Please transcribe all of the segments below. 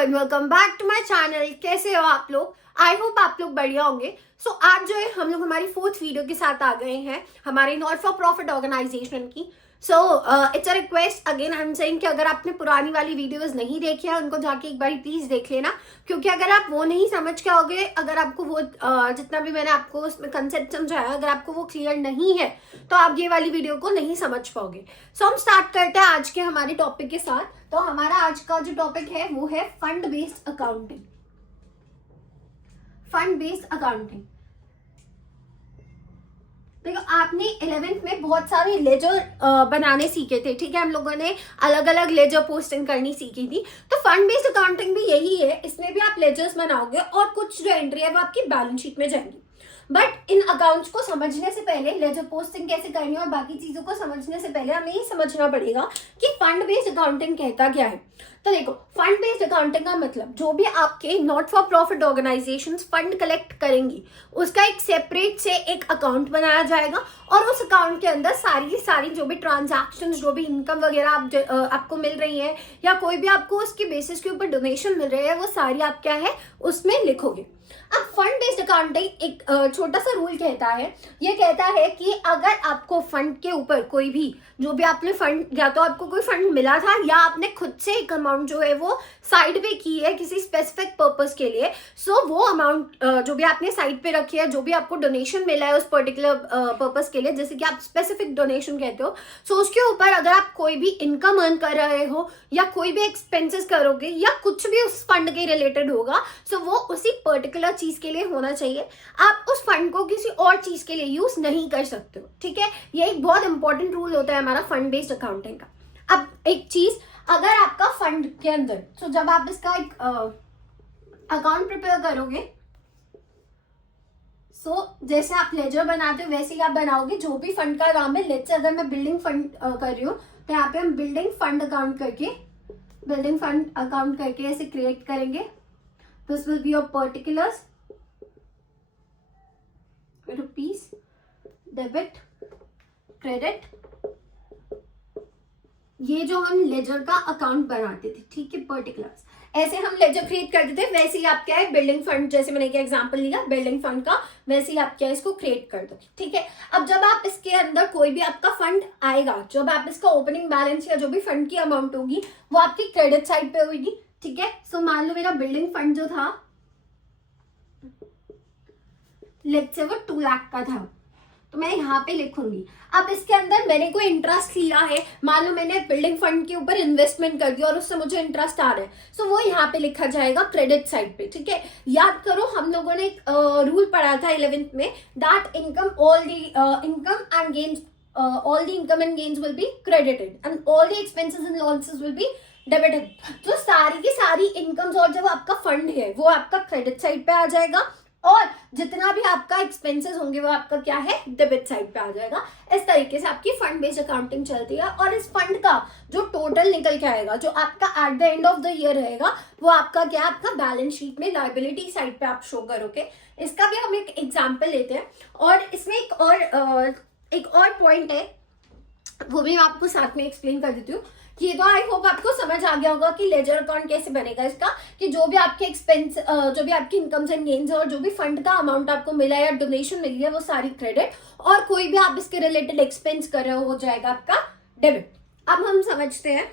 Everyone, welcome back to my channel. कैसे हो आप लोग? आई होप आप लोग बढ़िया होंगे। सो आज जो है हम लोग हमारी 4th वीडियो के साथ आ गए हैं हमारे नॉट फॉर प्रॉफिट ऑर्गेनाइजेशन की। So it's a request again I am saying कि अगर आपने पुरानी वाली वीडियोस नहीं देखी है उनको जाके एक बार प्लीज देख लेना, क्योंकि अगर आप वो नहीं समझ के आओगे, अगर आपको वो जितना भी मैंने आपको उसमें कंसेप्ट समझाया, अगर आपको वो क्लियर नहीं है तो आप ये वाली वीडियो को नहीं समझ पाओगे। सो हम स्टार्ट करते हैं आज के हमारे टॉपिक के साथ। तो हमारा आज का जो टॉपिक है वो है fund based accounting. Fund based accounting, देखो आपने 11th में बहुत सारे लेजर बनाने सीखे थे, ठीक है। हम लोगों ने अलग अलग लेजर पोस्टिंग करनी सीखी थी। तो फंड बेस्ड अकाउंटिंग भी यही है, इसमें भी आप लेजर्स बनाओगे और कुछ जो एंट्री है वो आपकी बैलेंस शीट में जाएंगी। बट इन अकाउंट्स को समझने से पहले, लेजर पोस्टिंग कैसे करनी है और बाकी चीजों को समझने से पहले हमें ये समझना पड़ेगा कि फंड बेस्ड अकाउंटिंग कहता क्या है। तो देखो, फंड बेस्ड अकाउंटिंग का मतलब जो भी आपके not for profit organisations fund collect करेंगी उसका एक सेपरेट से एक अकाउंट बनाया जाएगा और उस अकाउंट के अंदर सारी जो भी ट्रांजैक्शंस, जो भी इनकम वगैरह आपको मिल रही है या कोई भी आपको उसके बेसिस के ऊपर डोनेशन मिल रहे हैं, वो सारी आप क्या है उसमें लिखोगे। अब फंड बेस्ड अकाउंटिंग एक छोटा सा रूल कहता है, ये कहता है कि अगर आपको फंड के ऊपर कोई भी जो भी आपने फंड, या तो आपको कोई फंड मिला था या आपने खुद से एक अमाउंट जो है वो साइड पे की है किसी स्पेसिफिक पर्पस के लिए, सो वो अमाउंट जो भी आपने साइड पे रखी है, जो भी आपको डोनेशन मिला है उस पर्टिकुलर पर्पस के लिए, जैसे कि आप स्पेसिफिक डोनेशन कहते हो, सो उसके ऊपर अगर आप कोई भी इनकम अर्न कर रहे हो या कोई भी एक्सपेंसेस करोगे या कुछ भी उस फंड के रिलेटेड होगा, सो वो उसी पर्टिकुलर चीज के लिए होना चाहिए। आप उस फंड को किसी और चीज के लिए यूज नहीं कर सकते हो, ठीक है। ये एक बहुत इंपॉर्टेंट रूल होता है हमारा फंड बेस्ड अकाउंटिंग का। अब एक चीज, अगर आपका फंड के अंदर, तो जब आप इसका एक अकाउंट प्रिपेयर करोगे, जैसे आप लेजर बनाते हो वैसे ही आप बनाओगे। जो भी फंड का नाम है, लेट्स से अगर मैं बिल्डिंग फंड कर रही हूँ तो यहाँ पे हम बिल्डिंग फंड अकाउंट करके ऐसे क्रिएट करेंगे। This will be your particulars, rupees, debit, credit, ये जो हम लेजर का अकाउंट बनाते थे, ठीक है, पर्टिकुलर्स। ऐसे हम लेजर क्रिएट करते थे, वैसे ही आप क्या है बिल्डिंग फंड, जैसे मैंने क्या एग्जांपल लिया बिल्डिंग फंड का, वैसे ही आप क्या इसको क्रिएट कर दो, ठीक है। अब जब आप इसके अंदर कोई भी आपका फंड आएगा, जब आप इसका ओपनिंग बैलेंस या जो भी फंड की अमाउंट होगी वो आपकी क्रेडिट साइड पे होगी, ठीक है। सो मान लो मेरा बिल्डिंग फंड जो था, लेट्स से वो 2 लाख का था, तो मैं यहाँ पे लिखूंगी। अब इसके अंदर मैंने कोई इंटरेस्ट लिया है, मान लो मैंने बिल्डिंग फंड के ऊपर इन्वेस्टमेंट कर दिया और उससे मुझे इंटरेस्ट आ रहा है, सो वो यहाँ पे लिखा जाएगा क्रेडिट साइड पे, ठीक है। याद करो हम लोगों ने एक रूल पढ़ा था 11th में, that all the income and gains will be credited and all the expenses and losses will be debited. जो सारी की सारी इनकम्स और जो आपका फंड है वो आपका क्रेडिट साइड पे आ जाएगा और जितना भी आपका एक्सपेंसेस होंगे वो आपका क्या है डेबिट साइड पे आ जाएगा। इस तरीके से आपकी फंड बेस्ड अकाउंटिंग चलती है और इस फंड का जो टोटल निकल के आएगा, जो आपका at the end of the year रहेगा, वो आपका क्या, आपका बैलेंस शीट में लायबिलिटी साइड पे आप शो करोगे। इसका भी हम एक एग्जाम्पल लेते हैं और इसमें एक और पॉइंट है, वो भी मैं आपको साथ में एक्सप्लेन कर देती हूँ। ये तो आई होप आपको समझ आ गया होगा कि लेजर अकाउंट कैसे बनेगा इसका, कि जो भी आपके एक्सपेंस, जो भी आपकी इनकम्स एंड गेन्स है और जो भी फंड का अमाउंट आपको मिला है या डोनेशन मिली है वो सारी क्रेडिट, और कोई भी आप इसके रिलेटेड एक्सपेंस कर रहे हो जाएगा आपका डेबिट। अब हम समझते हैं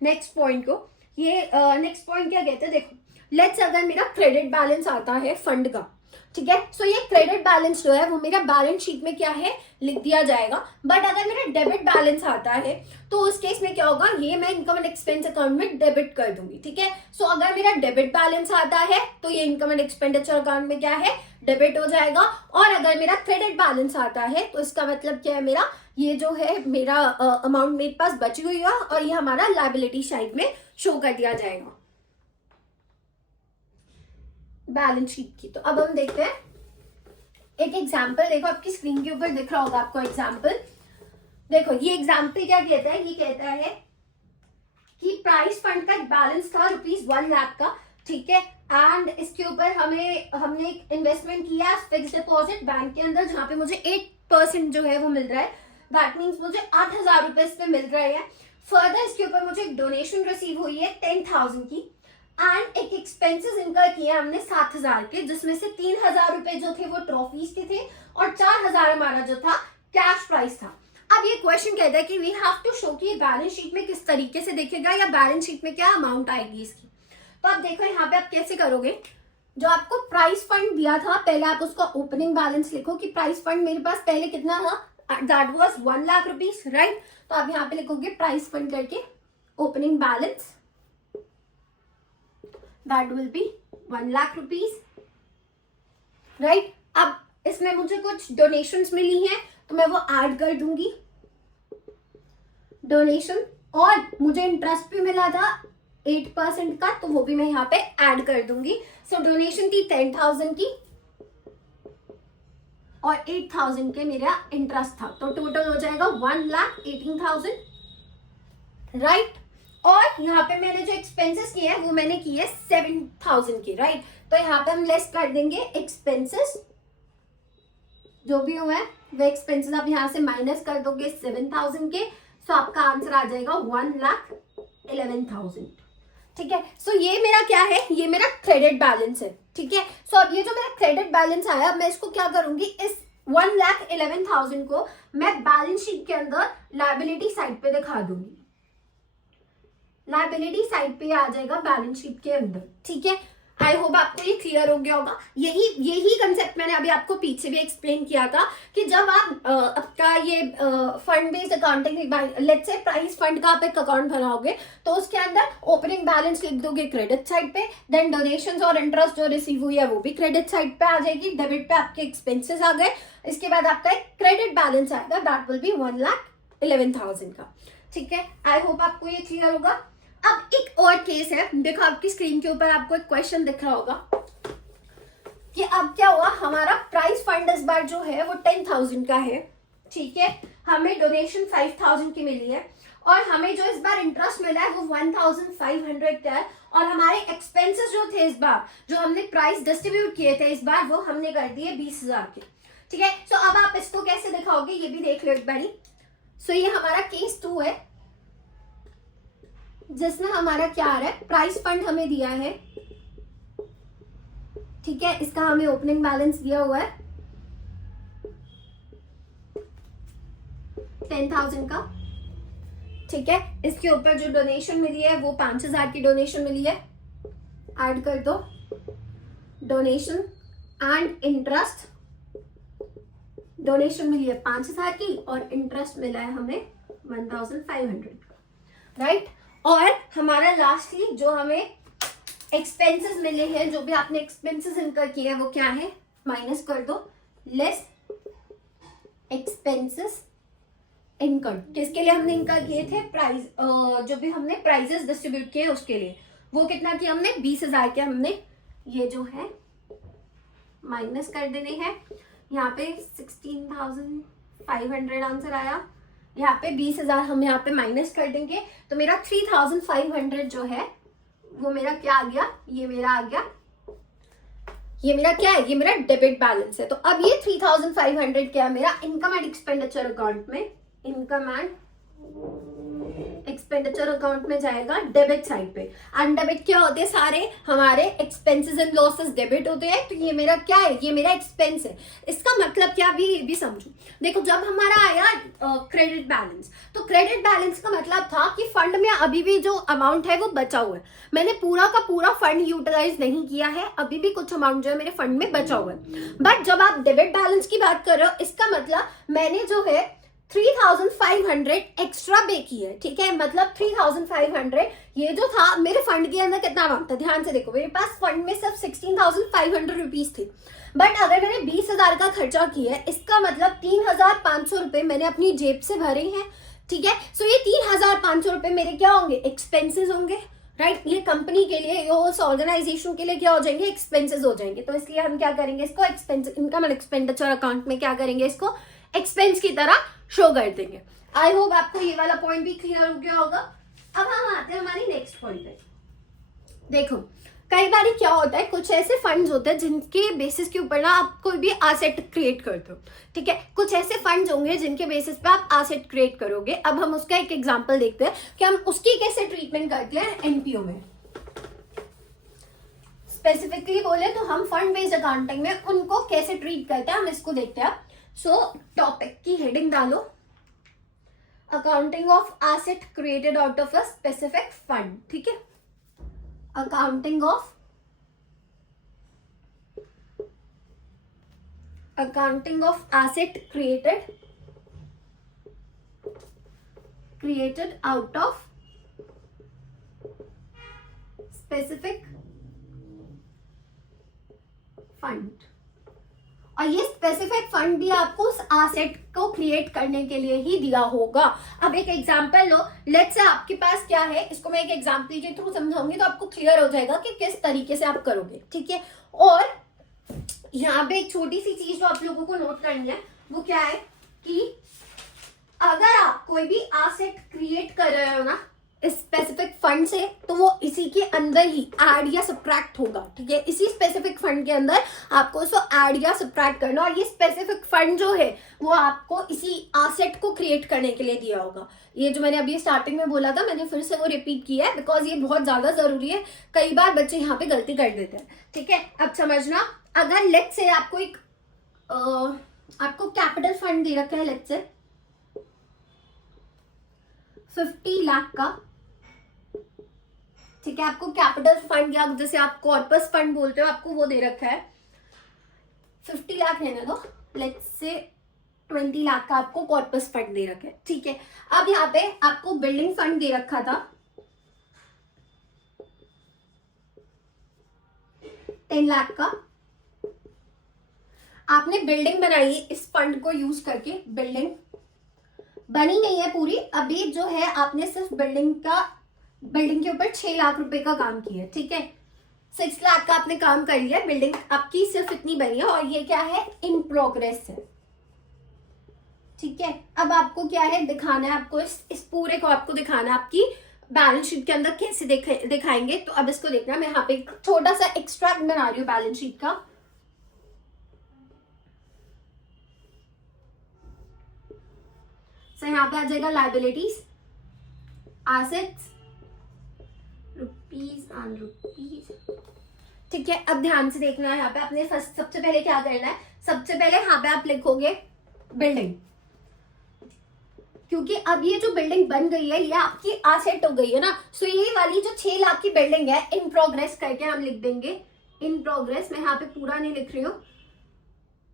नेक्स्ट पॉइंट को। ये नेक्स्ट पॉइंट क्या कहते हैं, देखो लेट्स अगर मेरा क्रेडिट बैलेंस आता है फंड का, ठीक है, सो ये क्रेडिट बैलेंस जो है वो मेरा बैलेंस शीट में क्या है लिख दिया जाएगा। बट अगर मेरा डेबिट बैलेंस आता है तो उस केस में क्या होगा, ये मैं इनकम एंड एक्सपेंस अकाउंट में डेबिट कर दूंगी, ठीक है। सो अगर मेरा डेबिट बैलेंस आता है तो ये इनकम एंड एक्सपेंडिचर अकाउंट में क्या है डेबिट हो जाएगा, और अगर मेरा क्रेडिट बैलेंस आता है तो इसका मतलब क्या है, मेरा ये जो है मेरा अमाउंट मेरे पास बची हुई है और ये हमारा लायबिलिटी साइड में शो कर दिया जाएगा बैलेंस शीट की। तो अब हम देखते हैं एक एग्जांपल। देखो आपकी स्क्रीन के ऊपर दिख रहा होगा आपको एग्जांपल। देखो ये एग्जांपल क्या कहता है, ये कहता है कि प्राइस फंड का बैलेंस था ₹1 लाख का, ठीक है, एंड इसके ऊपर हमने एक इन्वेस्टमेंट किया फिक्स डिपॉजिट बैंक के अंदर, जहां पे मुझे 8% जो है वो मिल रहा है। दैट मीन्स मुझे 8,000 रुपए इस पे मिल रहे हैं। फर्दर इसके ऊपर मुझे एक डोनेशन रिसीव हुई है 10,000 की, एंड एक एक्सपेंसेस इनकर किए हमने 7,000 के, जिसमें से 3,000 रुपए जो थे वो ट्रॉफीज के थे और 4,000 हमारा जो था कैश प्राइस था। अब ये क्वेश्चन कहता है कि वी हैव टू शो कि बैलेंस शीट में किस तरीके से देखेगा या बैलेंस शीट में क्या अमाउंट आएगी इसकी। तो आप देखो यहाँ पे आप कैसे करोगे, जो आपको प्राइस फंड दिया था पहले आप उसका ओपनिंग बैलेंस लिखो कि प्राइस फंड मेरे पास पहले कितना था, that was 1 lakh rupees, right. तो आप यहाँ पे लिखोगे प्राइस फंड करके opening balance, that will be 1 lakh rupees, right. अब इसमें मुझे कुछ डोनेशंस मिली हैं तो मैं वो ऐड कर दूंगी डोनेशन, और मुझे इंटरेस्ट भी मिला था 8% का तो वो भी मैं यहाँ पे ऐड कर दूंगी। सो डोनेशन थी 10,000 की और 8,000 के मेरा इंटरेस्ट था, तो टोटल हो जाएगा 1,18,000, राइट। और यहाँ पे मैंने जो एक्सपेंसेस किए हैं वो मैंने किए 7,000 के, राइट। तो यहाँ पे हम लेस कर देंगे एक्सपेंसेस, जो भी हुआ है वो एक्सपेंसेस आप यहाँ से माइनस कर दोगे 7,000 के, सो आपका आंसर आ जाएगा 1,11,000, ठीक है। सो ये मेरा क्या है, ये मेरा क्रेडिट बैलेंस है, ठीक है। सो अब ये जो मेरा क्रेडिट बैलेंस आया, मैं इसको क्या करूंगी, इस 1,11,000 को मैं बैलेंस शीट के अंदर लायबिलिटी साइड पे दिखा दूंगी, लायबिलिटी साइड पे आ जाएगा बैलेंस शीट के अंदर, ठीक है। आई होप आपको ये क्लियर हो गया होगा। यही कंसेप्ट मैंने अभी आपको पीछे भी एक्सप्लेन किया था कि जब आप आपका ये fund based accounting, let's say price fund का आप एक अकाउंट बनाओगे तो उसके अंदर ओपनिंग बैलेंस लिख दोगे क्रेडिट साइड पे, देन डोनेशंस और इंटरेस्ट जो रिसीव हुई है वो भी क्रेडिट साइड पे आ जाएगी, डेबिट पे आपके एक्सपेंसेस आ गए, इसके बाद आपका एक क्रेडिट बैलेंस आएगा, दैट विल बी 1,11,000 का, ठीक है। आई होप आपको ये क्लियर होगा। अब एक और केस है, देखो आपकी स्क्रीन के ऊपर आपको एक क्वेश्चन दिख रहा होगा कि अब क्या हुआ, हमारा प्राइस फंड इस बार जो है वो 10,000 का है, ठीक है। हमें डोनेशन 5,000 की मिली है और हमें जो इस बार इंटरेस्ट मिला है वो 1,500 का है, और हमारे एक्सपेंसेस जो थे इस बार, जो हमने प्राइस डिस्ट्रीब्यूट किए थे इस बार, वो हमने कर दिए 20,000 के, ठीक है। सो अब आप इसको कैसे दिखाओगे ये भी देख लो एक बारी। सो ये हमारा केस 2 है, जिसमें हमारा क्या आ रहा है, प्राइस फंड हमें दिया है, ठीक है। इसका हमें ओपनिंग बैलेंस दिया हुआ है 10,000 का, ठीक है। इसके ऊपर जो डोनेशन मिली है वो 5,000 की डोनेशन मिली है, ऐड कर दो डोनेशन एंड इंटरेस्ट, डोनेशन मिली है 5,000 की और इंटरेस्ट मिला है हमें 1,500 का, राइट। और हमारा लास्टली जो हमें एक्सपेंसेस मिले हैं, जो भी आपने एक्सपेंसेस इनकर किए हैं वो क्या है, माइनस कर दो लेस एक्सपेंसेस इनकर, किसके लिए हमने इनकर किए थे, प्राइस जो भी हमने प्राइजेस डिस्ट्रीब्यूट किए उसके लिए, वो कितना किया हमने 20,000 के, हमने ये जो है माइनस कर देने हैं, यहाँ पे 16,500 आंसर आया, यहाँ पे 20,000 हम यहाँ पे माइनस कर देंगे, तो मेरा 3,500 जो है वो मेरा क्या आ गया, ये मेरा आ गया, ये मेरा क्या है, ये मेरा डेबिट बैलेंस है। तो अब ये 3,500 क्या है मेरा इनकम एंड एक्सपेंडिचर अकाउंट में, इनकम एंड एक्सपेंडिचर अकाउंट में जाएगा डेबिट साइड पे। अनडेबिट क्या होते हैं, सारे हमारे एक्सपेंसेस एंड लॉसेस डेबिट होते हैं, तो ये मेरा क्या है, ये मेरा एक्सपेंस है। इसका मतलब क्या भी समझो, देखो जब हमारा आया क्रेडिट बैलेंस, तो क्रेडिट बैलेंस का मतलब था कि फंड में अभी भी जो अमाउंट है वो बचा हुआ है, मैंने पूरा का पूरा फंड यूटिलाइज नहीं किया है, अभी भी कुछ अमाउंट जो है मेरे फंड में बचा हुआ है। बट जब आप डेबिट बैलेंस की बात कर रहे हो, इसका मतलब मैंने जो है 3,500 एक्स्ट्रा पे की है, ठीक है। मतलब 3,500 ये जो था मेरे फंड के अंदर कितना अमाउंट था, ध्यान से देखो, मेरे पास फंड में सिर्फ 16,500 रुपीज थे, बट अगर मैंने 20,000 का खर्चा किया है, इसका मतलब 3,500 रुपए मैंने अपनी जेब से भरे हैं, ठीक है। सो ये 3,500 रुपए मेरे क्या होंगे, एक्सपेंसेस होंगे, राइट। ये कंपनी के लिए, उस ऑर्गेनाइजेशन के लिए क्या हो जाएंगे, एक्सपेंसेस हो जाएंगे। तो इसलिए हम क्या करेंगे, इसको expense income and expenditure account में क्या करेंगे, इसको एक्सपेंस की तरह शो कर देंगे। आई होप आपको ये वाला पॉइंट भी क्लियर हो गया होगा। अब हम आते हैं हमारी नेक्स्ट पॉइंट पे। देखो कई बार क्या होता है, कुछ ऐसे फंड्स होते हैं जिनके बेसिस के ऊपर ना आप कोई भी एसेट क्रिएट करते हो, ठीक है। कुछ ऐसे फंड्स होंगे जिनके बेसिस पे आप एसेट क्रिएट करोगे। अब हम उसका एक एग्जांपल देखते हैं कि हम उसकी कैसे ट्रीटमेंट करते हैं एनपीओ में। स्पेसिफिकली बोले तो हम फंड बेस्ड अकाउंटिंग में उनको कैसे ट्रीट करते हैं हम इसको देखते हैं। सो टॉपिक की हेडिंग डालो, accounting of asset created out of a specific fund. ठीक है, accounting of asset created out of specific fund। और ये स्पेसिफिक फंड भी आपको उस एसेट को क्रिएट करने के लिए ही दिया होगा। अब एक एग्जांपल लो, लेट्स से आपके पास क्या है, इसको मैं एक एग्जांपल के थ्रू समझाऊंगी तो आपको क्लियर हो जाएगा कि किस तरीके से आप करोगे। ठीक है, और यहाँ पे एक छोटी सी चीज जो आप लोगों को नोट करनी है वो क्या है कि अगर आप कोई भी एसेट क्रिएट कर रहे हो ना स्पेसिफिक फंड से, तो वो इसी के अंदर ही ऐड या सब्ट्रैक्ट होगा। ठीक है, इसी स्पेसिफिक फंड के अंदर आपको उसको ऐड या सब्ट्रैक्ट करना, और ये स्पेसिफिक फंड जो है वो आपको इसी एसेट को क्रिएट करने के लिए दिया होगा। ये जो मैंने अभी स्टार्टिंग में बोला था, मैंने फिर से वो रिपीट किया है बिकॉज ये बहुत ज्यादा जरूरी है, कई बार बच्चे यहाँ पे गलती कर देते हैं। ठीक है, अब समझना, अगर लेट्स से आपको एक आपको कैपिटल फंड दे रखा है, लेट्स से 50 लाख का। ठीक है, आपको कैपिटल फंड या जैसे आप कॉर्पस फंड बोलते हो, आपको वो दे रखा है 50 लाख रहने दो, लेट्स से 20 लाख का आपको कॉर्पस फंड दे रखा है। ठीक है, अब यहाँ पे आपको बिल्डिंग फंड दे रखा था 10 लाख का। आपने बिल्डिंग बनाई इस फंड को यूज करके, बिल्डिंग बनी नहीं है पूरी अभी, जो है आपने सिर्फ बिल्डिंग के ऊपर 6 लाख रुपए का काम किया। ठीक है, 6 लाख का आपने काम कर लिया, बिल्डिंग आपकी सिर्फ इतनी बनी है, और ये क्या है, इन प्रोग्रेस है। ठीक है, अब आपको क्या है दिखाना है, आपको इस पूरे को आपको दिखाना है, आपकी बैलेंस शीट के अंदर कैसे दिखाएंगे। तो अब इसको देखना, मैं यहाँ पे छोटा सा एक्सट्रैक्ट बना रही हूँ बैलेंस शीट का। यहाँ पे आ जाएगा liabilities, assets, rupees and rupees. ठीक है, अब ध्यान से देखना है, यहाँ पे आपने सबसे पहले क्या करना है, सबसे पहले यहाँ पे आप लिखोगे बिल्डिंग, क्योंकि अब ये जो बिल्डिंग बन गई है ये आपकी एसेट हो गई है ना। सो ये वाली जो 6 लाख की बिल्डिंग है, इन प्रोग्रेस करके हम लिख देंगे इन प्रोग्रेस। मैं यहाँ पे पूरा नहीं लिख रही हूँ,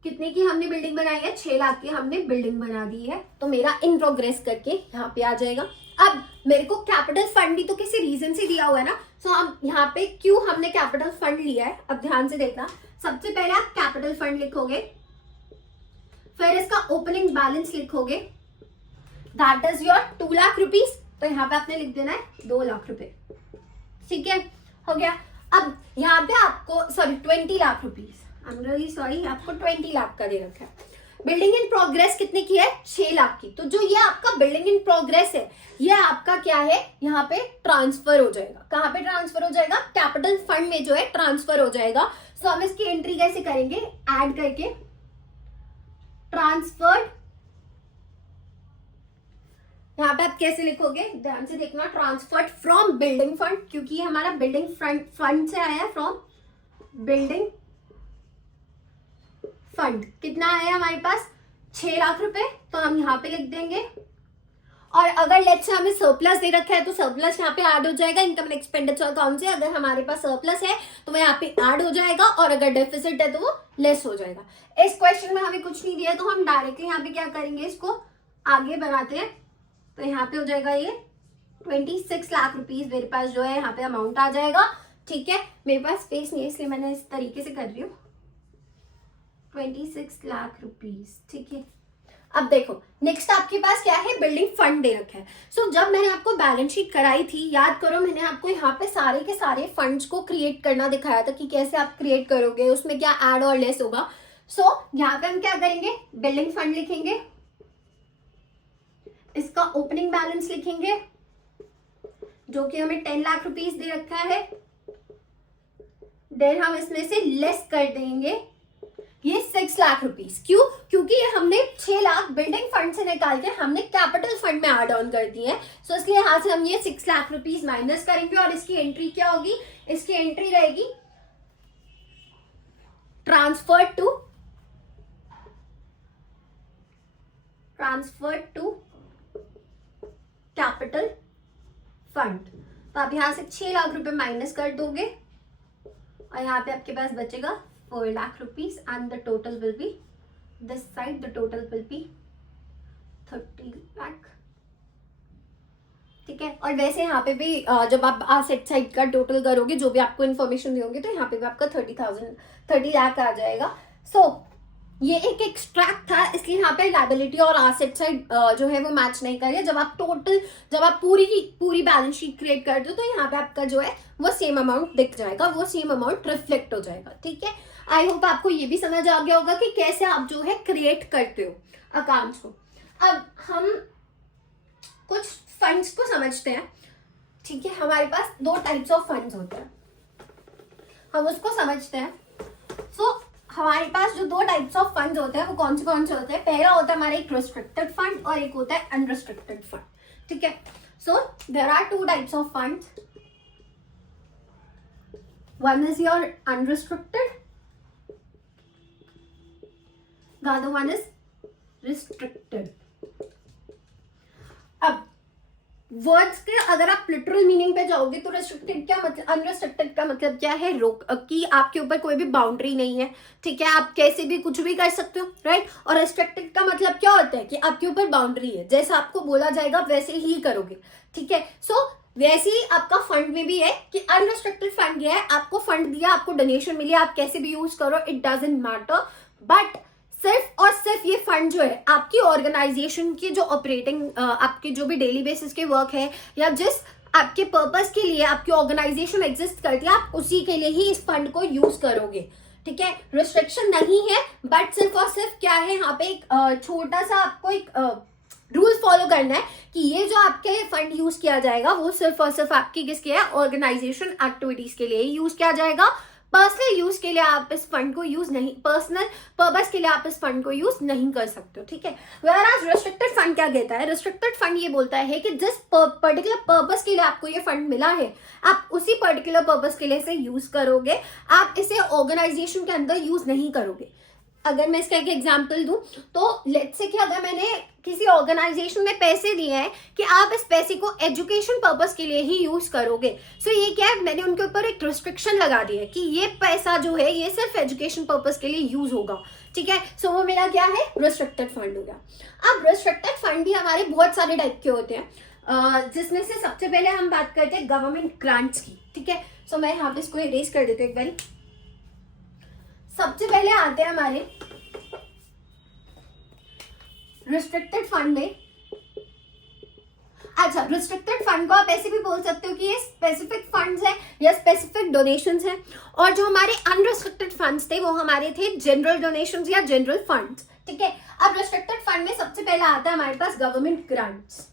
कितने की हमने बिल्डिंग बनाई है, 6 लाख की हमने बिल्डिंग बना दी है, तो मेरा इन प्रोग्रेस करके यहाँ पे आ जाएगा। अब मेरे को कैपिटल फंड भी तो किसी रीजन से दिया हुआ है ना, सो हम यहाँ पे क्यों हमने कैपिटल फंड लिया है, अब ध्यान से देखना। सबसे पहले आप कैपिटल फंड लिखोगे, फिर इसका ओपनिंग बैलेंस लिखोगे, that is your 2 lakh rupees, तो यहाँ पे आपने लिख देना है 2 लाख रुपए। ठीक है, हो गया। अब यहाँ पे आपको 20 lakh rupees, I am really sorry, आपको 20 लाख का दे रखा है। बिल्डिंग इन प्रोग्रेस कितने की है, 6 लाख की। तो जो ये आपका बिल्डिंग इन प्रोग्रेस है, ये आपका क्या है, यहाँ पे ट्रांसफर हो जाएगा। कहाँ पे ट्रांसफर हो जाएगा, कैपिटल फंड में जो है ट्रांसफर हो जाएगा। सो हम इसकी एंट्री कैसे करेंगे, ऐड करके ट्रांसफर्ड। यहाँ पे आप कैसे लिखोगे, ध्यान से देखना, ट्रांसफर्ड फ्रॉम बिल्डिंग फंड, क्योंकि हमारा बिल्डिंग फंड से आया, फ्रॉम बिल्डिंग फंड। कितना आया हमारे पास, 6 लाख रुपए, तो हम यहाँ पे लिख देंगे। और अगर लेट्स से हमें सरप्लस दे रखा है तो सरप्लस यहाँ पे ऐड हो जाएगा इनकम एंड एक्सपेंडिचर अकाउंट से। अगर हमारे पास सरप्लस है तो वो यहाँ पे ऐड हो जाएगा, और अगर डेफिसिट है तो वो लेस हो जाएगा। इस क्वेश्चन में हमें कुछ नहीं दिया तो हम डायरेक्टली यहाँ पे क्या करेंगे, इसको आगे बनाते हैं। तो यहाँ पे हो जाएगा ये 26 लाख रुपीज मेरे पास जो है यहाँ पे अमाउंट आ जाएगा। ठीक है, मेरे पास स्पेस नहीं है इसलिए मैंने इस तरीके से कर रही हूँ, 26 लाख रुपीज। ठीक है, अब देखो नेक्स्ट आपके पास क्या है, बिल्डिंग फंड दे रखा है। सो जब मैंने आपको बैलेंस शीट कराई थी, याद करो, मैंने आपको यहाँ पे सारे के सारे फंड्स को क्रिएट करना दिखाया था कि कैसे आप क्रिएट करोगे, उसमें क्या ऐड और लेस होगा। सो यहाँ पे हम क्या करेंगे, बिल्डिंग फंड लिखेंगे, इसका ओपनिंग बैलेंस लिखेंगे जो कि हमें 10 लाख रुपीज दे रखा है। देन हम इसमें से लेस कर देंगे ये 6 लाख रुपीज। क्यों, क्योंकि ये हमने 6 लाख बिल्डिंग फंड से निकाल के हमने कैपिटल फंड में ऐड ऑन कर दिए हैं। सो इसलिए यहां से हम ये 6 लाख रुपीज माइनस करेंगे, और इसकी एंट्री क्या होगी, इसकी एंट्री रहेगी ट्रांसफर टू कैपिटल फंड। तो आप यहां से 6 लाख रुपए माइनस कर दोगे और यहाँ पे आपके पास बचेगा 4 lakh rupees and the total will be this side, the total will be 30 lakh. ठीक है, और वैसे यहाँ पे भी जब आप एसेट साइड का टोटल करोगे, जो भी आपको इन्फॉर्मेशन दोगे, तो यहाँ पे भी आपका 30 लाख आ जाएगा। ये एक एक्सट्रैक्ट था, इसलिए यहाँ पे लायबिलिटी और एसेट साइड जो है वो मैच नहीं कर रही है। जब आप पूरी बैलेंस शीट क्रिएट कर दो, तो यहाँ पे आपका जो है वो सेम अमाउंट दिख जाएगा, वो सेम अमाउंट रिफ्लेक्ट हो जाएगा। ठीक है, आई होप आपको ये भी समझ आ गया होगा कि कैसे आप जो है क्रिएट करते हो अकाउंट्स को। अब हम कुछ फंड्स को समझते हैं। ठीक है, हमारे पास 2 टाइप्स ऑफ फंड्स होते हैं, हम उसको समझते हैं। हमारे पास जो 2 टाइप्स ऑफ फंड्स होते हैं वो कौन से होते हैं? पहला होता है हमारा एक रिस्ट्रिक्टेड फंड और एक होता है अनरिस्ट्रिक्टेड फंड। ठीक है, so there are 2 types of funds, one is your unrestricted, the other one is restricted. अब वर्ड्स के अगर आप लिटरल मीनिंग पे जाओगे तो रिस्ट्रिक्टेड क्या मतलब, अनरिस्ट्रिक्टेड का मतलब क्या है? रोक, कि आपके ऊपर कोई भी बाउंड्री नहीं है। ठीक है, आप कैसे भी कुछ भी कर सकते हो, राइट। और रिस्ट्रिक्टेड का मतलब क्या होता है कि आपके ऊपर बाउंड्री है, जैसा आपको बोला जाएगा वैसे ही करोगे। ठीक है, सो वैसे ही आपका फंड में भी है कि अनरिस्ट्रिक्टेड फंड गया है, आपको फंड दिया, आपको डोनेशन मिली, आप कैसे भी यूज करो, इट डजंट मैटर, बट सिर्फ और सिर्फ ये फंड जो है आपकी ऑर्गेनाइजेशन की जो ऑपरेटिंग आपके जो भी डेली बेसिस के वर्क है या जिस आपके पर्पस के लिए आपकी ऑर्गेनाइजेशन एग्जिस्ट करती है, आप उसी के लिए ही इस फंड को यूज करोगे। ठीक है, रिस्ट्रिक्शन नहीं है, बट सिर्फ और सिर्फ क्या है, यहाँ पे एक छोटा सा आपको एक रूल फॉलो करना है कि ये जो आपके फंड यूज किया जाएगा वो सिर्फ और सिर्फ आपकी किसके है, ऑर्गेनाइजेशन एक्टिविटीज के लिए ही यूज किया जाएगा। पर्सनल यूज के लिए आप इस फंड को यूज नहीं, पर्सनल पर्पस के लिए आप इस फंड को यूज नहीं कर सकते हो। ठीक है, व्हेयरएज रिस्ट्रिक्टेड फंड क्या कहता है? रिस्ट्रिक्टेड फंड ये बोलता है कि जिस पर्टिकुलर पर्पस के लिए आपको ये फंड मिला है, आप उसी पर्टिकुलर पर्पस के लिए इसे यूज करोगे, आप इसे ऑर्गेनाइजेशन के अंदर यूज नहीं करोगे। अगर मैं इसका एक एग्जांपल दूं तो लेट्स से कि अगर मैंने किसी ऑर्गेनाइजेशन में पैसे दिए हैं कि आप इस पैसे को एजुकेशन पर्पस के लिए ही यूज करोगे, सो ये क्या है, मैंने उनके ऊपर एक रिस्ट्रिक्शन लगा दी है कि ये पैसा जो है ये सिर्फ एजुकेशन पर्पस के लिए यूज होगा। ठीक है, सो वो मेरा क्या है, रिस्ट्रिक्टेड फंड हो गया। अब रिस्ट्रिक्टेड फंड भी हमारे बहुत सारे टाइप के होते हैं, जिसमें से सबसे पहले हम बात करते हैं गवर्नमेंट ग्रांट्स की। ठीक है, सो मैं यहाँ पे इसको इरेज कर देती हूँ एक बारी। सबसे पहले आते हैं हमारे रिस्ट्रिक्टेड फंड में। अच्छा, रिस्ट्रिक्टेड फंड को आप ऐसे भी बोल सकते हो कि ये स्पेसिफिक फंड्स है या स्पेसिफिक डोनेशंस है, और जो हमारे अनरिस्ट्रिक्टेड फंड्स थे वो हमारे थे जनरल डोनेशंस या जनरल फंड्स। ठीक है, अब रिस्ट्रिक्टेड फंड में सबसे पहला आता है हमारे पास गवर्नमेंट ग्रांट्स।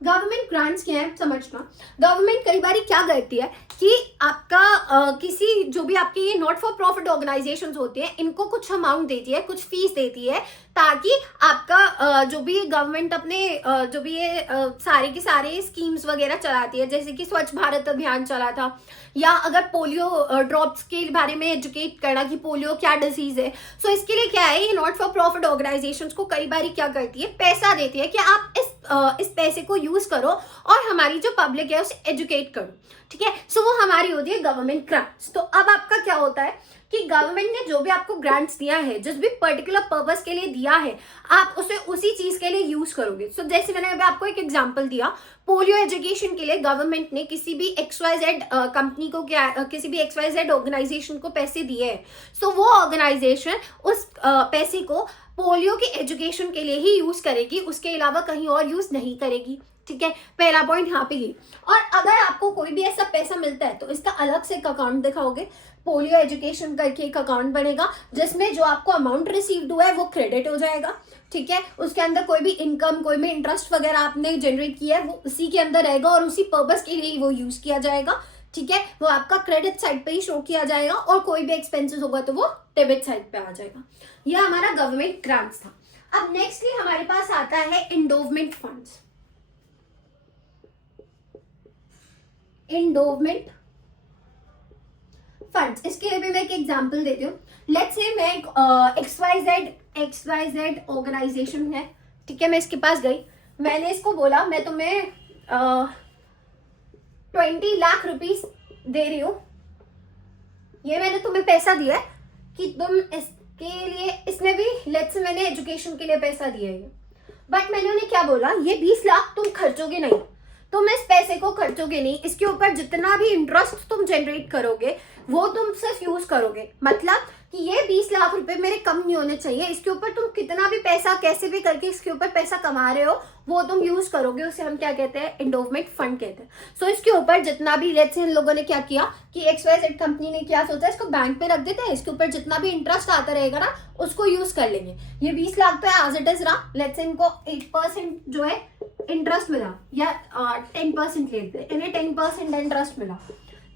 गवर्नमेंट ग्रांट्स क्या है समझना। गवर्नमेंट कई बार क्या करती है कि आपका किसी जो भी आपके ये नॉट फॉर प्रॉफिट ऑर्गेनाइजेशंस होती है, इनको कुछ अमाउंट देती है, कुछ फीस देती है, ताकि आपका जो भी गवर्नमेंट अपने जो भी ये सारे के सारे स्कीम्स वगैरह चलाती है, जैसे कि स्वच्छ भारत अभियान चला था, या अगर पोलियो ड्रॉप्स के बारे में एजुकेट करना कि पोलियो क्या डिजीज है, सो इसके लिए क्या है, ये नॉट फॉर प्रॉफिट ऑर्गेनाइजेशंस को कई बार क्या करती है, पैसा देती है कि आप इस पैसे को यूज करो और हमारी जो पब्लिक है उसे एजुकेट करो। ठीक है, सो वो हमारी होती है गवर्नमेंट ग्रांट्स। तो अब आपका क्या होता है कि गवर्नमेंट ने जो भी आपको ग्रांट्स दिया है, जिस भी पर्टिकुलर पर्पस के लिए दिया है, आप उसे उसी चीज के लिए यूज करोगे। सो जैसे मैंने अभी आपको एक एग्जांपल दिया, पोलियो एजुकेशन के लिए गवर्नमेंट ने किसी भी XYZ कंपनी को किसी भी XYZ ऑर्गेनाइजेशन को पैसे दिए हैं, सो वो ऑर्गेनाइजेशन उस पैसे को पोलियो की एजुकेशन के लिए ही यूज करेगी, उसके अलावा कहीं और यूज नहीं करेगी। ठीक है, पहला पॉइंट यहाँ पे ये। और अगर आपको कोई भी ऐसा पैसा मिलता है तो इसका अलग से एक अकाउंट दिखाओगे, पोलियो एजुकेशन करके एक अकाउंट बनेगा, जिसमें जो आपको अमाउंट रिसीव्ड हुआ है वो क्रेडिट हो जाएगा। ठीक है, उसके अंदर कोई भी इनकम, कोई भी इंटरेस्ट वगैरह आपने जनरेट किया है वो उसी के अंदर रहेगा और उसी पर्पस के लिए वो यूज किया जाएगा। ठीक है, वो आपका क्रेडिट साइड पे ही शो किया जाएगा और कोई भी एक्सपेंसेस होगा तो वो डेबिट साइड पे आ जाएगा। यह हमारा गवर्नमेंट ग्रांट्स था। अब नेक्स्टली हमारे पास आता है एंडोवमेंट फंड्स। एंडोवमेंट फंड्स, इसके लिए भी मैं एक एग्जांपल देती हूँ. लेट्स से मैं एक XYZ ऑर्गेनाइजेशन है, ठीक है, मैं इसके पास गई, मैंने इसको बोला मैं तुम्हें 20 लाख रुपीस दे रही हूँ, ये मैंने तुम्हें पैसा दिया है कि तुम इसके लिए, इसमें भी लेट्स से मैंने एजुकेशन के लिए पैसा दिया है, बट मैंने उन्हें क्या बोला, ये 20 लाख तुम खर्चोगे नहीं, तुम इस पैसे को खर्चोगे नहीं, इसके ऊपर जितना भी इंटरेस्ट तुम जनरेट करोगे वो तुम सिर्फ यूज करोगे. मतलब कि ये 20 लाख रुपए मेरे कम नहीं होने चाहिए, इसके ऊपर तुम कितना भी पैसा कैसे भी करके इसके ऊपर पैसा कमा रहे हो वो तुम यूज करोगे, उसे हम क्या कहते हैं, एंडोवमेंट फंड कहते हैं. सो इसके ऊपर जितना भी, लेट्स से इन लोगों ने क्या किया कि XYZ कंपनी ने क्या सोचा, इसको बैंक पे रख देते हैं, इसके ऊपर जितना भी इंटरेस्ट आता रहेगा ना उसको यूज कर लेंगे. ये 20 लाख तो एज इट इज रहा, लेट्स से इनको 8% जो है इंटरेस्ट मिला या 10% लेते, इन्हें 10% इंटरेस्ट मिला,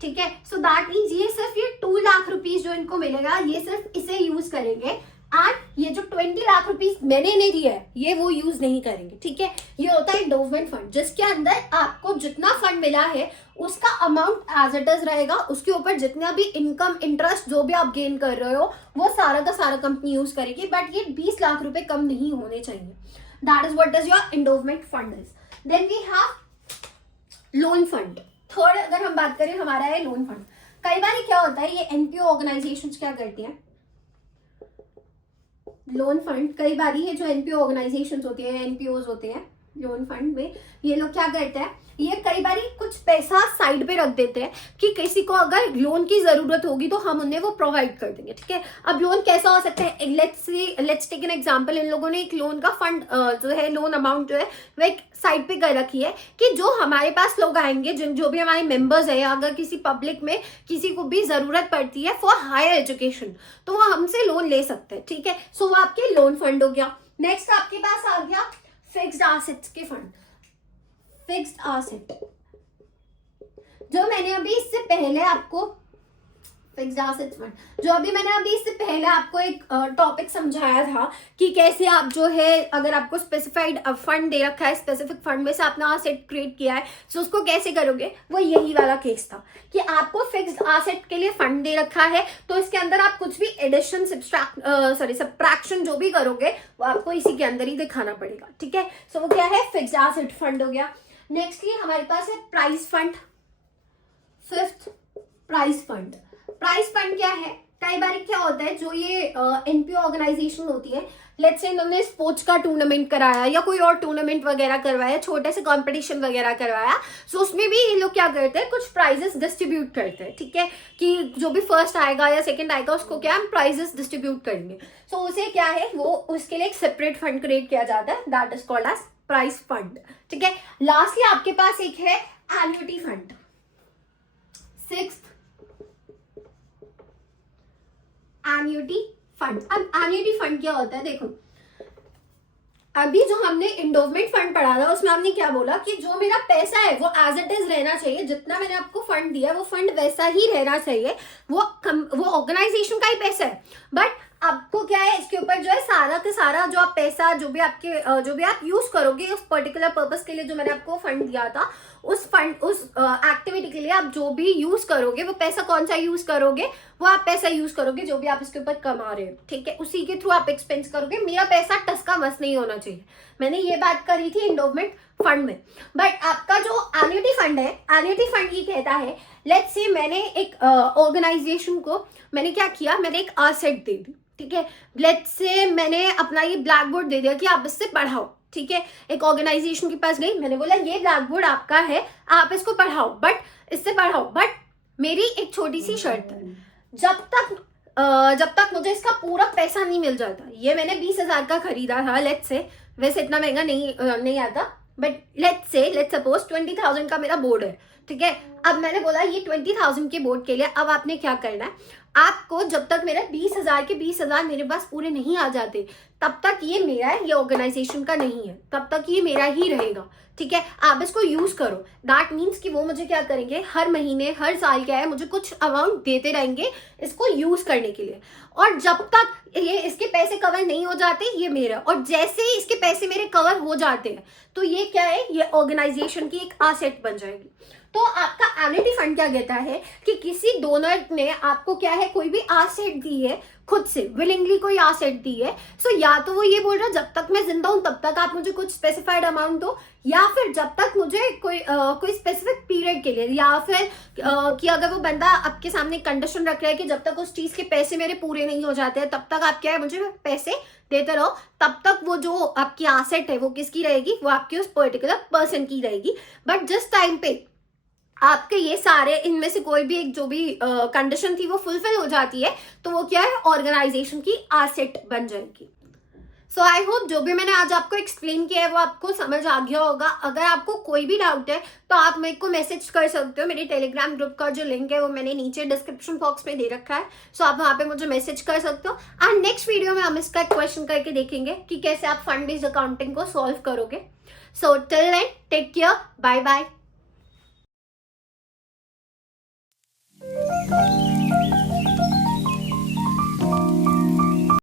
ठीक है. सो दैट मीन्स ये सिर्फ ये 2 लाख रुपीज जो इनको मिलेगा ये सिर्फ इसे यूज करेंगे, एंड ये जो 20 लाख रुपीज मैंने इन्हें दिया है ये वो यूज नहीं करेंगे, ठीक है. ये होता है एंडोवमेंट फंड, जिसके अंदर आपको जितना फंड मिला है उसका अमाउंट एज इट इज रहेगा, उसके ऊपर जितना भी इनकम इंटरेस्ट जो भी आप गेन कर रहे हो वो सारा का सारा कंपनी यूज करेगी, बट ये 20 लाख रुपए कम नहीं होने चाहिए. That is what is your endowment fund is. Then we have loan fund. Third अगर हम बात करें हमारा है लोन फंड. कई बार क्या होता है, ये NPO ऑर्गेनाइजेशंस क्या करती हैं, लोन फंड, कई बार ये जो NPO ऑर्गेनाइजेशंस होती है, NPOs होते हैं लोन फंड में, ये लोग क्या करते हैं, ये कई बार कुछ पैसा साइड पे रख देते हैं कि किसी को अगर लोन की जरूरत होगी तो हम उन्हें वो प्रोवाइड कर देंगे, ठीक है. अब लोन कैसा हो सकता है, लेट्स टेक एन एग्जांपल, इन लोगों ने एक लोन का फंड जो है, लोन अमाउंट जो है वो एक साइड पे कर रखी है कि जो हमारे पास लोग आएंगे, जो भी हमारे मेंबर्स है, अगर किसी पब्लिक में किसी को भी जरूरत पड़ती है फॉर हायर एजुकेशन तो वो हमसे लोन ले सकते हैं, ठीक है. सो वो आपके लोन फंड हो गया. नेक्स्ट आपके पास आ गया फिक्स्ड एसेट्स के फंड. फिक्स्ड एसेट जो मैंने अभी इससे पहले आपको, फिक्स्ड एसेट फंड जो अभी मैंने अभी इससे पहले आपको एक टॉपिक समझाया था कि कैसे आप जो है, अगर आपको स्पेसिफाइड फंड दे रखा है, स्पेसिफिक फंड में से आपने एसेट क्रिएट किया है, तो उसको कैसे करोगे, वो यही वाला केस था कि आपको फिक्स्ड एसेट के लिए फंड दे रखा है तो इसके अंदर आप कुछ भी एडिशन सब्ट्रैक्शन जो भी करोगे वो आपको इसी के अंदर ही दिखाना पड़ेगा, ठीक है. सो वो क्या है, फिक्स्ड एसेट फंड हो गया. नेक्स्टली हमारे पास है price fund. Fifth price fund. Price fund क्या है, कई बार क्या होता है, जो ये NPO ऑर्गेनाइजेशन होती है, लेट्स से इन्होंने स्पोर्ट्स का टूर्नामेंट कराया या कोई और टूर्नामेंट वगैरह करवाया, छोटे से कंपटीशन वगैरह करवाया, सो उसमें भी ये लोग क्या करते हैं, कुछ प्राइजेस डिस्ट्रीब्यूट करते हैं, ठीक है, कि जो भी फर्स्ट आएगा या सेकंड आएगा उसको क्या हम प्राइजेस डिस्ट्रीब्यूट करेंगे. सो उसे क्या है, वो उसके लिए एक सेपरेट फंड क्रिएट किया जाता है, that is called as price fund, ठीक है. लास्टली आपके पास एक है annuity fund. Sixth annuity fund. अब एन्युटी फंड क्या होता है, देखो अभी जो हमने एंडोवमेंट फंड पढ़ा था उसमें हमने क्या बोला कि जो मेरा पैसा है वो एज इट इज रहना चाहिए, जितना मैंने आपको फंड दिया वो फंड वैसा ही रहना चाहिए, वो ऑर्गेनाइजेशन का ही पैसा है, बट आपको क्या है, इसके ऊपर जो है सारा का सारा जो आप पैसा जो भी आप यूज करोगे उस पर्टिकुलर पर्पस के लिए, जो मैंने आपको फंड दिया था उस एक्टिविटी के लिए आप जो भी यूज करोगे वो पैसा कौन सा यूज करोगे, वो आप पैसा यूज करोगे जो भी आप इसके ऊपर कमा रहे हो, ठीक है, उसी के थ्रू आप एक्सपेंस करोगे. मेरा पैसा टस का मस नहीं होना चाहिए, मैंने ये बात करी थी एंडोवमेंट फंड में. बट आपका जो एन्युटी फंड है, एन्युटी फंड ये कहता है, लेट्स से मैंने एक ऑर्गेनाइजेशन को मैंने क्या किया, मैंने एक एसेट दे दी, ठीक है, लेट्स से मैंने अपना ये ब्लैक बोर्ड दे दिया कि आप इससे पढ़ाओ, ठीक है. एक ऑर्गेनाइजेशन के पास गई, मैंने बोला ये ब्लैक बोर्ड आपका है, आप इसको पढ़ाओ, बट इससे पढ़ाओ, बट मेरी एक छोटी सी शर्त है, जब तक मुझे इसका पूरा पैसा नहीं मिल जाता, ये मैंने 20,000 का खरीदा था, लेट्स से, वैसे इतना महंगा नहीं आता, बट लेट्स सपोज 20,000 का मेरा बोर्ड है, ठीक है. अब मैंने बोला ये 20,000 के बोर्ड के लिए अब आपने क्या करना है, आपको जब तक मेरे 20,000 के 20,000 मेरे पास पूरे नहीं आ जाते, तब तक ये मेरा है, ये ऑर्गेनाइजेशन का नहीं है, तब तक ये मेरा ही रहेगा। ठीक है, आप इसको यूज करो। दैट मीन्स कि वो मुझे क्या करेंगे, हर महीने हर साल क्या है, मुझे कुछ अमाउंट देते रहेंगे इसको यूज करने के लिए। और जब तक ये इसके पैसे कवर नहीं हो जाते ये मेरा, और जैसे ही इसके पैसे मेरे कवर हो जाते हैं तो ये क्या है, ये ऑर्गेनाइजेशन की एक एसेट बन जाएगी। तो आपका एन्युटी फंड क्या कहता है कि किसी डोनर ने आपको क्या है, कोई भी एसेट दी है, खुद से विलिंगली कोई एसेट दी है, सो या तो वो ये बोल रहा है जब तक मैं जिंदा हूं तब तक आप मुझे कुछ स्पेसिफाइड अमाउंट दो, या फिर जब तक मुझे कोई स्पेसिफिक पीरियड के लिए, या फिर कि अगर वो बंदा आपके सामने कंडीशन रख रहा है कि जब तक उस चीज के पैसे मेरे पूरे नहीं हो जाते हैं तब तक आप क्या है मुझे पैसे देते रहो, तब तक वो जो आपकी एसेट है वो किसकी रहेगी, वो आपकी उस पर्टिकुलर पर्सन की रहेगी। बट जिस टाइम पे आपके ये सारे इनमें से कोई भी एक जो भी कंडीशन थी वो फुलफिल हो जाती है तो वो क्या है, ऑर्गेनाइजेशन की एसेट बन जाएगी। सो आई होप जो भी मैंने आज आपको एक्सप्लेन किया है वो आपको समझ आ गया होगा। अगर आपको कोई भी डाउट है तो आप मेरे को मैसेज कर सकते हो। मेरे टेलीग्राम ग्रुप का जो लिंक है वो मैंने नीचे डिस्क्रिप्शन बॉक्स में दे रखा है, सो आप वहाँ पे मुझे मैसेज कर सकते हो। एंड नेक्स्ट वीडियो में हम इसका क्वेश्चन करके देखेंगे कि कैसे आप फंड बेस्ड अकाउंटिंग को सॉल्व करोगे। So till then take care, bye bye.